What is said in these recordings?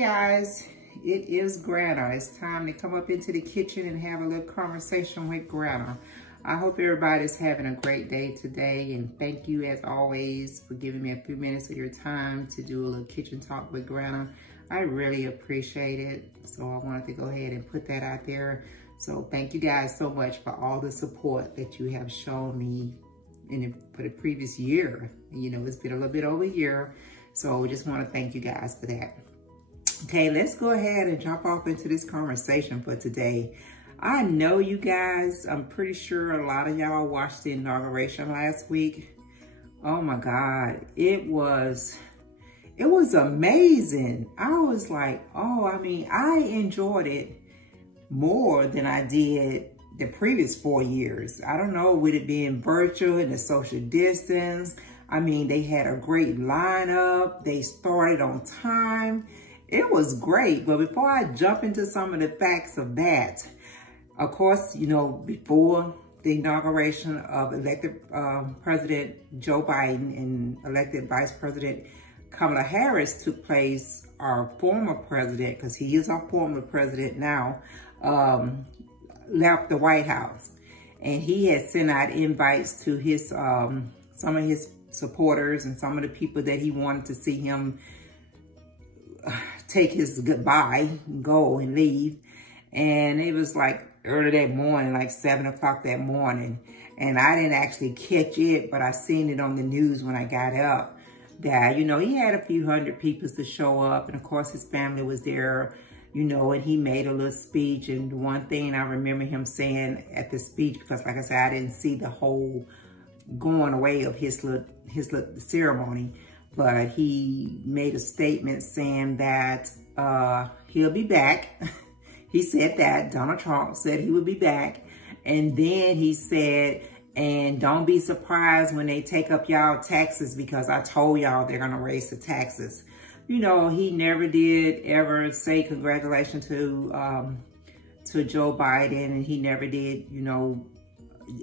guys, it is Granna. It's time to come up into the kitchen and have a little conversation with Granna. I hope everybody's having a great day today, and thank you as always for giving me a few minutes of your time to do a little kitchen talk with Granna. I really appreciate it, so I wanted to go ahead and put that out there. So thank you guys so much for all the support that you have shown me for the previous year. You know, it's been a little bit over a year, so we just want to thank you guys for that. Okay, let's go ahead and jump off into this conversation for today. I know you guys, I'm pretty sure a lot of y'all watched the inauguration last week. Oh my God, it was amazing. I was like, I enjoyed it more than I did the previous 4 years. I don't know, with it being virtual and the social distance. I mean, they had a great lineup. They started on time. It was great. But before I jump into some of the facts of that, of course, you know, before the inauguration of elected President Joe Biden and elected Vice President Kamala Harris took place, our former president, because he is our former president now, left the White House. And he had sent out invites to his some of his supporters and some of the people that he wanted to see him take his goodbye, go and leave. And it was like early that morning, like 7 o'clock that morning. And I didn't actually catch it, but I seen it on the news when I got up that, you know, he had a few hundred people to show up. And of course his family was there, you know, and he made a little speech. And one thing I remember him saying at the speech, because like I said, I didn't see the whole going away of his little ceremony, but he made a statement saying that he'll be back. He said that, Donald Trump said he would be back. And then he said, and don't be surprised when they take up y'all taxes, because I told y'all they're gonna raise the taxes. You know, he never did ever say congratulations to Joe Biden, and he never did, you know,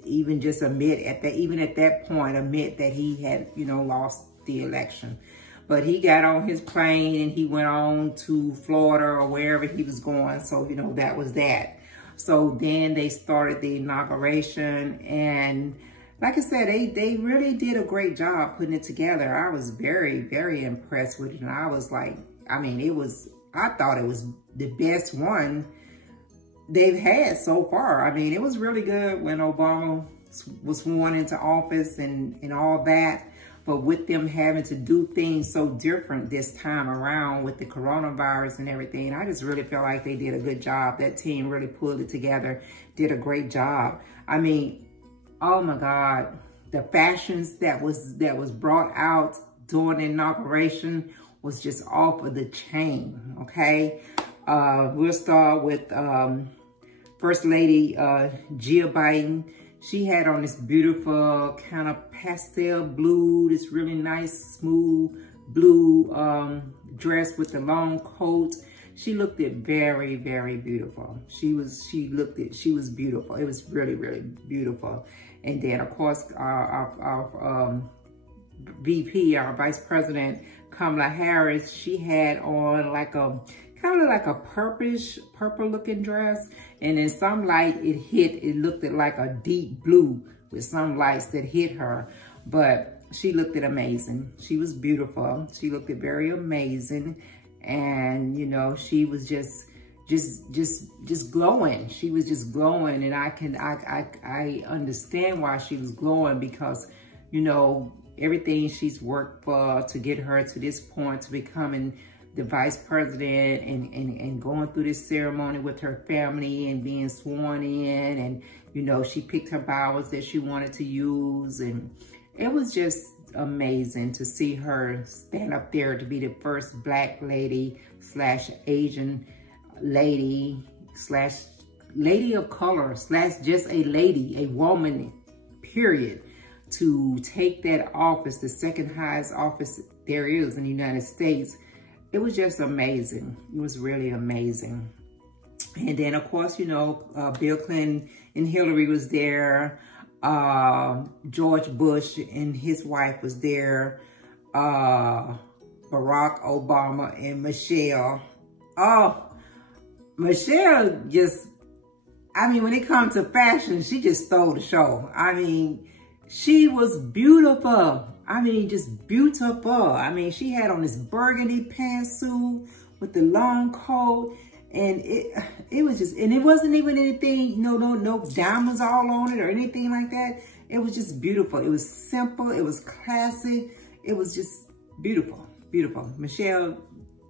even just admit at that point that he had, you know, lost the election. But he got on his plane and he went on to Florida or wherever he was going. So, you know, that was that. So then they started the inauguration, and like I said, they really did a great job putting it together. I was very, very impressed with it. And I was like, I mean, I thought it was the best one they've had so far. I mean, it was really good when Obama was sworn into office and all that. But with them having to do things so different this time around with the coronavirus and everything, I just really feel like they did a good job. That team really pulled it together, did a great job. I mean, oh my God, the fashions that was brought out during the inauguration was just off of the chain, okay? We'll start with First Lady Jill Biden. She had on this beautiful kind of pastel blue, this really nice, smooth blue dress with the long coat. She looked it very, very beautiful. She was beautiful. It was really, really beautiful. And then of course, our VP, our Vice President, Kamala Harris, she had on like a, kind of like a purple looking dress. And in some light, it looked like a deep blue with some lights that hit her. But she looked it amazing. She was beautiful. She looked it very amazing. And, you know, she was just glowing. She was just glowing. And I understand why she was glowing, because, you know, everything she's worked for to get her to this point, to becoming the vice president and going through this ceremony with her family and being sworn in. And, you know, she picked her vows that she wanted to use. And it was just amazing to see her stand up there to be the first Black lady / Asian lady / lady of color / just a lady, a woman, period, to take that office, the second highest office there is in the United States. It was just amazing. It was really amazing. And then, of course, you know, Bill Clinton and Hillary was there. George Bush and his wife was there. Barack Obama and Michelle Oh, Michelle just, I mean, when it comes to fashion, she just stole the show. I mean, she was beautiful. I mean, just beautiful. I mean, she had on this burgundy pantsuit with the long coat. And it was just, and it wasn't even anything, no diamonds all on it or anything like that. It was just beautiful. It was simple. It was classic. It was just beautiful, beautiful. Michelle,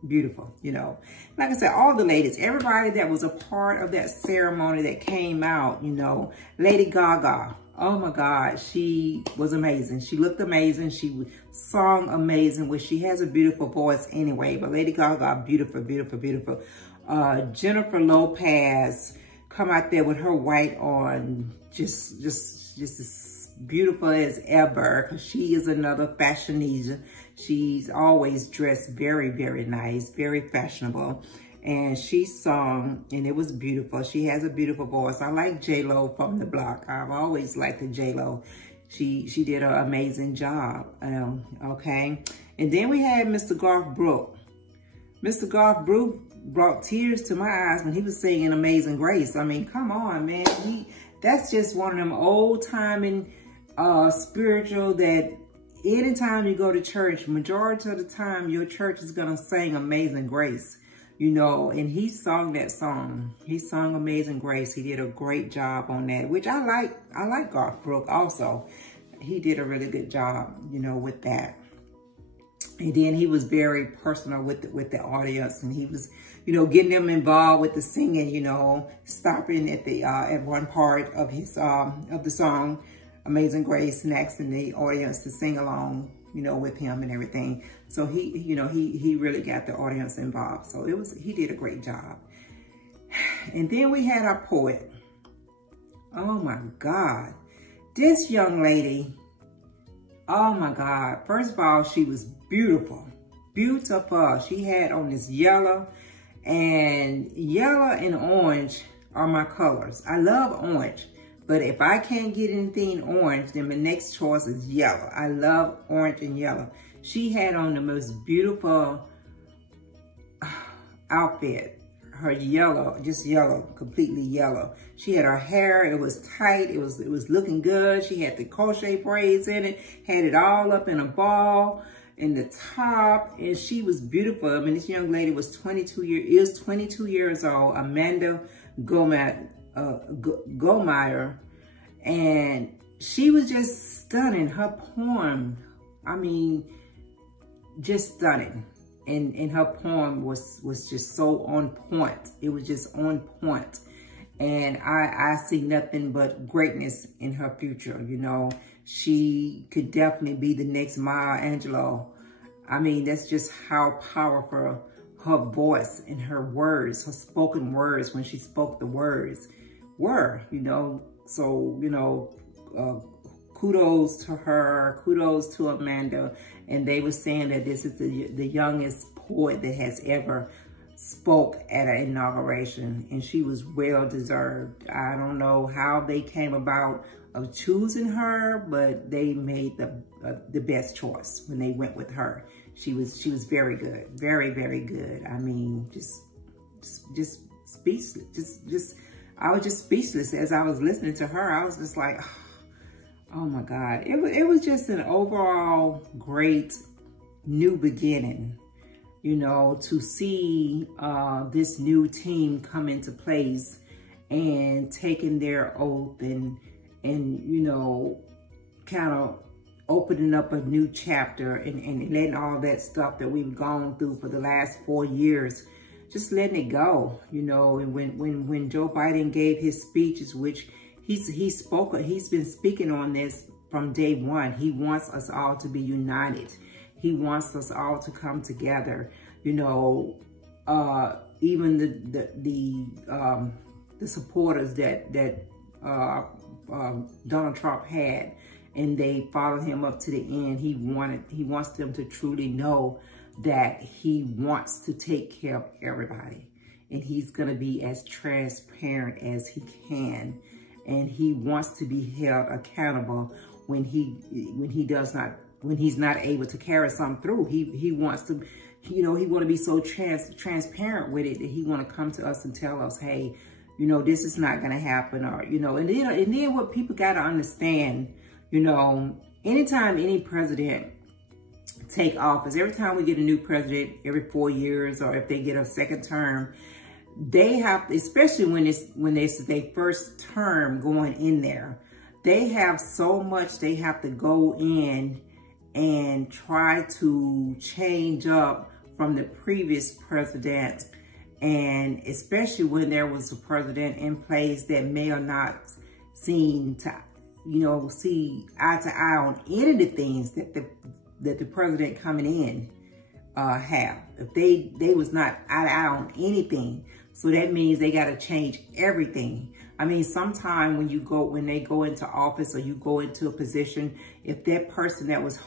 beautiful, you know. Like I said, all the ladies, everybody that was a part of that ceremony that came out, you know. Lady Gaga, oh my God, she was amazing. She looked amazing. She sung amazing, which she has a beautiful voice anyway. But Lady Gaga, beautiful, beautiful, beautiful. Jennifer Lopez come out there with her white on, just as beautiful as ever, because she is another fashionista. She's always dressed very, very nice, very fashionable. And she sung, and it was beautiful. She has a beautiful voice. I like J-Lo from the block. I've always liked the J-Lo. She did an amazing job, okay? And then we had Mr. Garth Brooks. Mr. Garth Brooks brought tears to my eyes when he was singing Amazing Grace. I mean, come on, man. That's just one of them old-timing spiritual that anytime you go to church, majority of the time, your church is going to sing Amazing Grace, you know, and he sung that song. He sung Amazing Grace. He did a great job on that, which I like Garth Brooks also. He did a really good job, you know, with that. And then he was very personal with the audience, and he was, you know, getting them involved with the singing, you know, stopping at one part of his of the song, Amazing Grace, and asking the audience to sing along, you know, with him and everything. So he, you know, he really got the audience involved. So he did a great job. And then we had our poet. Oh my God, this young lady. Oh my God. First of all, she was beautiful. Beautiful. She had on this yellow, and yellow and orange are my colors. I love orange, but if I can't get anything orange, then my next choice is yellow. I love orange and yellow. She had on the most beautiful outfit. Her yellow, just yellow, completely yellow. She had her hair, it was tight, it was looking good. She had the crochet braids in it, had it all up in a ball in the top, and she was beautiful. I mean, this young lady was 22 years old, Amanda Gomeyer, and she was just stunning. Her poem, I mean, just stunning. And her poem was just so on point. It was just on point. And I see nothing but greatness in her future, you know. She could definitely be the next Maya Angelou. I mean, that's just how powerful her voice and her words, her spoken words, when she spoke the words were, you know. So, you know, kudos to her, kudos to Amanda. And they were saying that this is the youngest poet that has ever spoke at an inauguration, and she was well deserved. I don't know how they came about of choosing her, but they made the best choice when they went with her. She was very good, very, very good. I mean, just speechless. I was just speechless as I was listening to her. I was just like, oh my God. It was just an overall great new beginning, you know, to see this new team come into place and taking their oath and you know, kind of opening up a new chapter and letting all that stuff that we've gone through for the last 4 years, just letting it go, you know. And when Joe Biden gave his speeches, which he's been speaking on this from day one. He wants us all to be united. He wants us all to come together. You know, even the supporters that Donald Trump had, and they followed him up to the end. He wants them to truly know that he wants to take care of everybody, and he's gonna be as transparent as he can. And he wants to be held accountable when he does not when he's not able to carry something through. He wants to, you know, he want to be so transparent with it that he want to come to us and tell us, hey, you know, this is not going to happen, or, you know, and then what people got to understand, you know, anytime any president take office, every time we get a new president every 4 years, or if they get a second term, they have, especially when it's their first term going in there, they have so much they have to go in and try to change up from the previous president. And especially when there was a president in place that may or not seem to, you know, see eye to eye on any of the things that the president coming in have. If they was not eye to eye on anything, so that means they got to change everything. I mean, sometime when they go into office, or you go into a position, if that person that was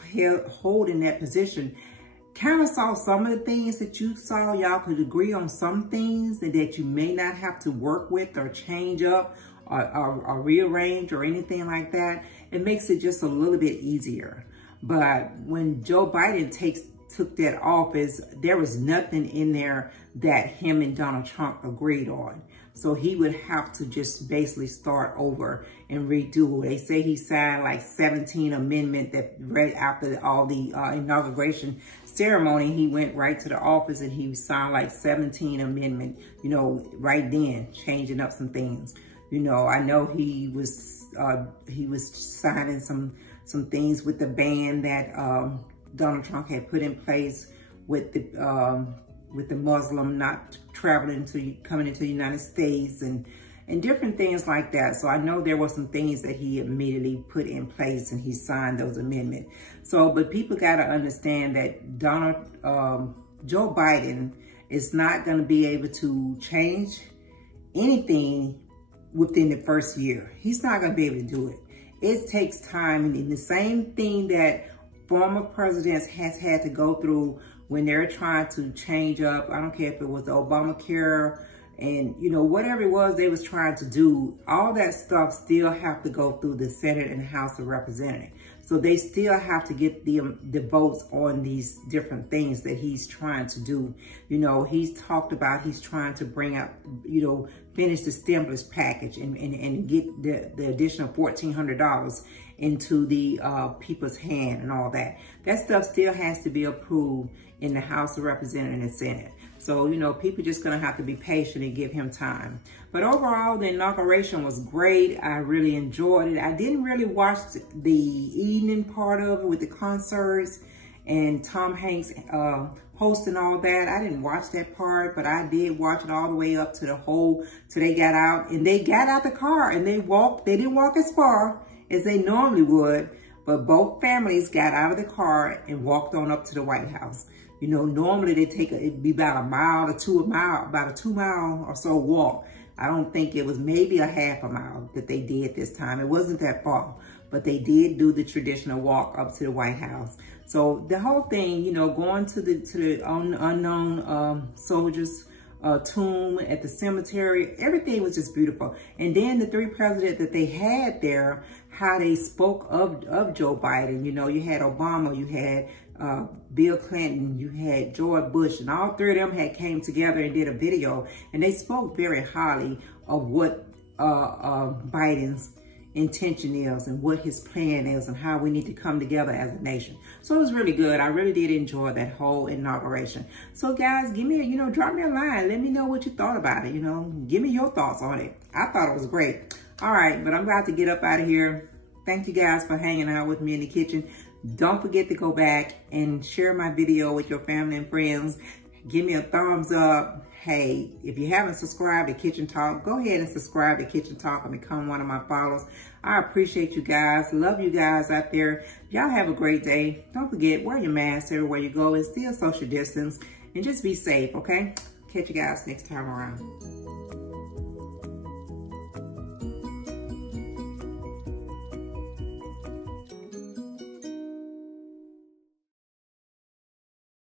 holding that position kind of saw some of the things that you saw, y'all could agree on some things that you may not have to work with or change up or rearrange or anything like that, it makes it just a little bit easier. But when Joe Biden took that office, there was nothing in there that him and Donald Trump agreed on. So he would have to just basically start over and redo. They say he signed like 17 amendments that right after all the inauguration ceremony, he went right to the office and he signed like 17 amendments, you know, right then, changing up some things. You know, I know he was signing some things with the ban that Donald Trump had put in place with the Muslim not coming into the United States and different things like that. So I know there were some things that he immediately put in place and he signed those amendments. So, but people got to understand that Joe Biden is not going to be able to change anything within the first year. He's not going to be able to do it. It takes time, and the same thing that former presidents has had to go through when they're trying to change up. I don't care if it was the Obamacare and, you know, whatever it was they was trying to do, all that stuff still have to go through the Senate and House of Representatives. So they still have to get the votes on these different things that he's trying to do. You know, he's talked about he's trying to bring out, you know, finish the stimulus package and get the additional $1,400 into the people's hand and all that. That stuff still has to be approved in the House of Representatives and Senate. So, you know, people just going to have to be patient and give him time. But overall, the inauguration was great. I really enjoyed it. I didn't really watch the evening part of it with the concerts and Tom Hanks hosting all that. I didn't watch that part, but I did watch it all the way up to till they got out. And they got out the car and they didn't walk as far as they normally would, but both families got out of the car and walked on up to the White House. You know, normally they it'd be about about a 2 mile or so walk. I don't think it was, maybe a half a mile that they did this time. It wasn't that far, but they did do the traditional walk up to the White House. So the whole thing, you know, going to the unknown soldiers' tomb at the cemetery, everything was just beautiful. And then the three presidents that they had there, how they spoke of Joe Biden. You know, you had Obama, you had Bill Clinton, you had George Bush, and all three of them had came together and did a video, and they spoke very highly of what Biden's intention is and what his plan is and how we need to come together as a nation. So it was really good. I really did enjoy that whole inauguration. So guys, give me, you know, drop me a line. Let me know what you thought about it. You know, give me your thoughts on it. I thought it was great. All right, but I'm about to get up out of here. Thank you guys for hanging out with me in the kitchen. Don't forget to go back and share my video with your family and friends. Give me a thumbs up. Hey, if you haven't subscribed to Kitchen Talk, go ahead and subscribe to Kitchen Talk and become one of my followers. I appreciate you guys. Love you guys out there. Y'all have a great day. Don't forget, wear your mask everywhere you go and still social distance and just be safe, okay? Catch you guys next time around.